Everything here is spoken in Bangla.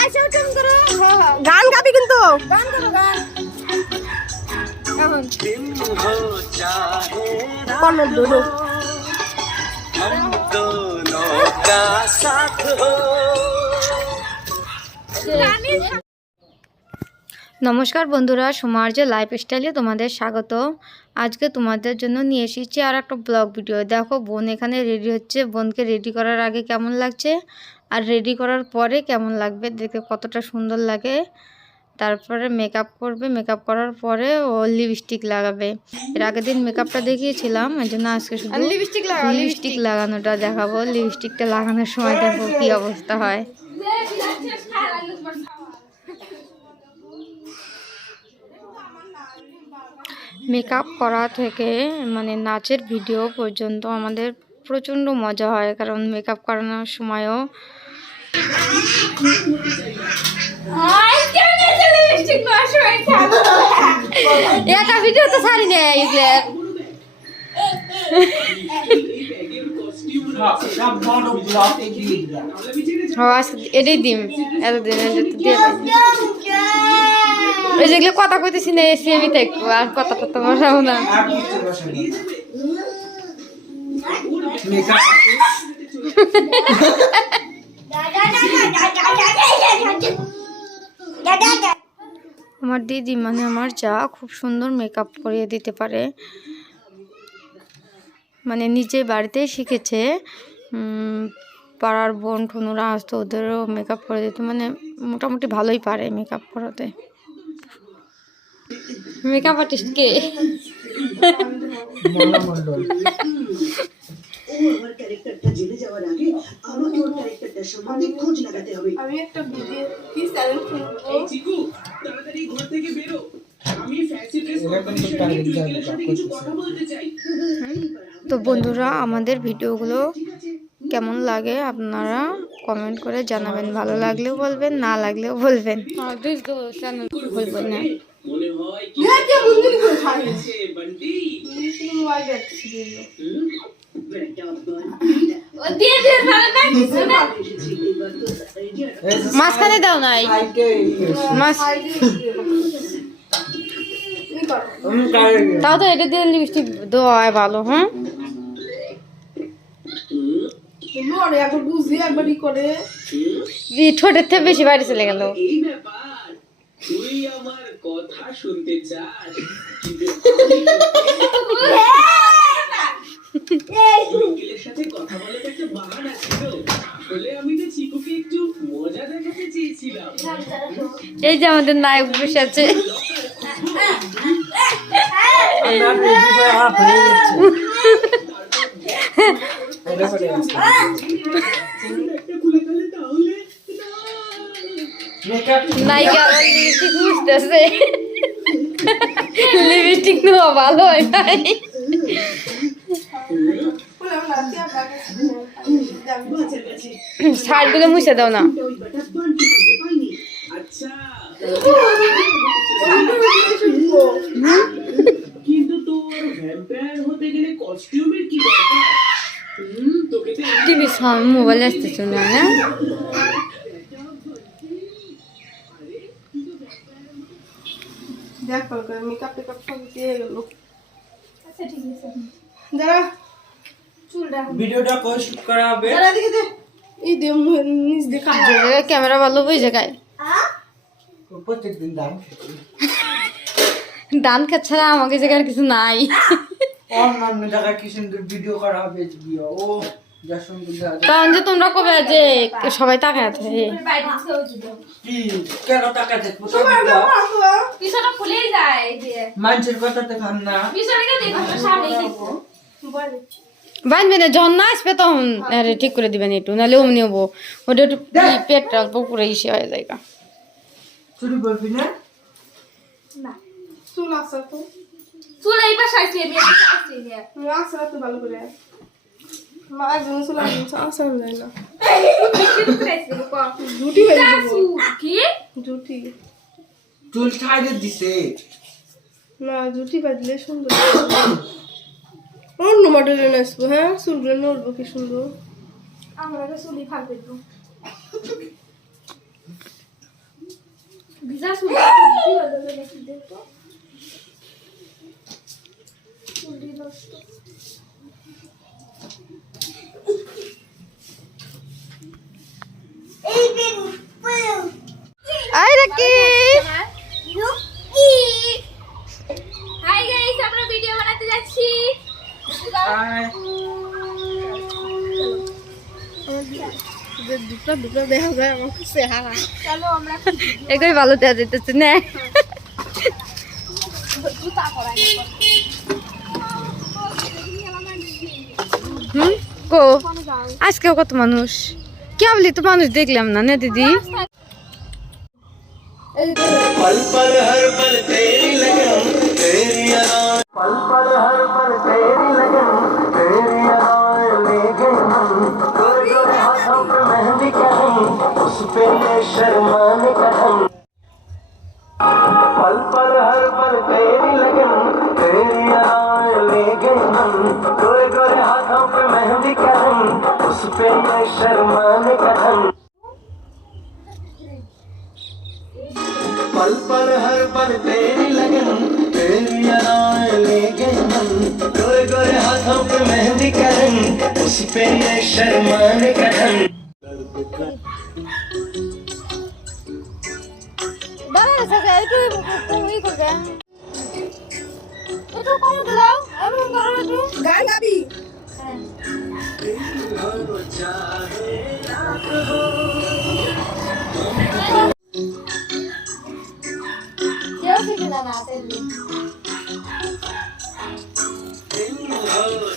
আইসা উঠুন করো গান গাবি কিন্তু গান করো গান এখন दिन हो चाहे কর্ণের দুটো हम दोनों का साथ हो নমস্কার বন্ধুরা সমার্য লাইফ স্টাইলে তোমাদের স্বাগত আজকে তোমাদের জন্য নিয়ে এসেছি আর একটা ব্লগ ভিডিও দেখো বোন এখানে রেডি হচ্ছে। বোনকে রেডি করার আগে কেমন লাগছে? আর রেডি করার পরে কেমন লাগবে? দেখতে কতটা সুন্দর লাগে। তারপরে মেকআপ করবে। মেকআপ করার পরে ও লিপস্টিক লাগাবে। এর আগের দিন মেকআপটা দেখিয়েছিলাম এই জন্য আজকে শুধু লিপস্টিক লিপস্টিক লাগানোটা দেখাবো। লিপস্টিকটা লাগানোর সময় দেখো কি অবস্থা হয়। মেকআপ করা থেকে মানে নাচের ভিডিও পর্যন্ত আমাদের প্রচণ্ড মজা হয় কারণ মেকআপ করানোর সময়ও একটা ভিডিও তো ছাড়ি নেই এগুলো। এটাই দিম এতদিন দিয়ে যেগুলো কথা কইতেছি না এসি আমি থাকব, আর কথা টথা বসাবো না। আমার দিদি মানে আমার যা খুব সুন্দর মেকআপ করিয়ে দিতে পারে। মানে নিজে বাড়িতে শিখেছে পাড়ার বোন ঠুনুরা আসতো ওদেরও মেকআপ করে দিত মানে মোটামুটি ভালোই পারে মেকআপ করাতে মেকআপ আর্টিস্ট কে আমার ক্যারেক্টারটা জেনে যাওয়ার আগে আমাকে ওর ক্যারেক্টারটার সম্বন্ধে আমি একটা ভিডিও কি চ্যানেল খুলবো চিকু তাড়াতাড়ি ঘর থেকে বেরো। তো বন্ধুরা আমাদের ভিডিওগুলো কেমন লাগে আপনারা কমেন্ট করে জানাবেন। ভালো লাগলেও বলবেন না লাগলেও বলবেন। বলবেন না। মনে হয় কি করে আছে বান্টি। মোবাইল দেখছি দিল রেডি মাঝখানে দাও নাই মাছ তাও তো এটা দিয়ে লিপস্টিক দেওয়া ভালো হ্যাঁ ঠোঁটের থেকে বেশি বাইরে চলে গেল। তুই আমার কথা শুনতে চাস? কিন্তু সাথে কথা বলার একটা বাহানা ছিল। আসলে আমি তো চিকুকে একটু মজা দেখাতে চেয়েছিলাম। এই যে আমাদের নায়ক বসে আছে। নায়িকা লিপস্টিক বুঝতেছে লিপস্টিক নেওয়া ভালো হয় নাই। শার্টগুলো মুছে দাও না। ওই বেটা বান্টি খুঁজে পাইনি আচ্ছা কিন্তু তোর ভ্যাম্পায়ার হতে গেলে কস্টিউমের কি দরকার? হুম তোকে তো টিভি মোবাইল আসতেছে না হ্যাঁ দেখ করে মেকআপ টেকআপ সব দিয়ে গেল। দাঁড়া। চুলটা ভিডিওটা কই শুট করা হবে? দাঁড়া দে। এই দে নিচ দেখা ক্যামেরা ভালো ওই জায়গায় প্রত্যেকদিন দাম দান খাচ্ছে না আমাকে জায়গায় কিছু নাই। অন্যান্য জায়গায় কি সুন্দর ভিডিও করা হবে ও কারণ যে তোমরা কবে যে সবাই তাকায় আছে। কি? কেন টাকা দেখব? পিছনে খুলেই যায় এই যে। মানুষের কথা দেখান না। যখন না আসবে তখন? আরে ঠিক করে দিবেন একটু নাহলে অমনি হব। ওটা একটু পেটটা অল্প পুরো ইসে হয়ে যায় চুল তো। চুল এই পাশে আসছে আমি আসছি ভালো করে মা একজন চুল যায় না। জুটি বেরিয়ে দেবো কি জুটি চুল ছাইড়ে দিছে। না জুটি বাজলে সুন্দর অন্য মডেলের আসব হ্যাঁ? চুলগুলো নড়বো কি সুন্দর? আমরা তো চুলি। যা শুনে কি দেখো চুলটি নষ্ট আই রাকি হাই গাইস আমরা ভিডিও বানাতে যাচ্ছি। দুটো দুটো দেখা যায় আমাকে চেহারা। চলো আমরা এগুলো ভালো দেওয়া যেতেছে না। জুতা পরাই হুম? কো? আজকেও কত মানুষ? কে বলি তো মানুষ দেখলাম না না দিদি। पल पल हर पल तेरी लगन, तेरी अदाएँ पल पल हर पल तेरी लगन, तेरी अदाएँ ले गए हाथों पे मेहंदी का उस पे शर्माने पल पल हर पल तेरी लगन, तेरी हाथों पे मेहंदी का उस पे शर्माने पल पल हर पल तेरी लगन तेरी अदाएँ लेंगे हम। गोरे गोरे हाथों पे मेहंदी करन उस पे ये शर्मान कथन तो कौन बुलाओ? अब हम करो तू गाना भी दिन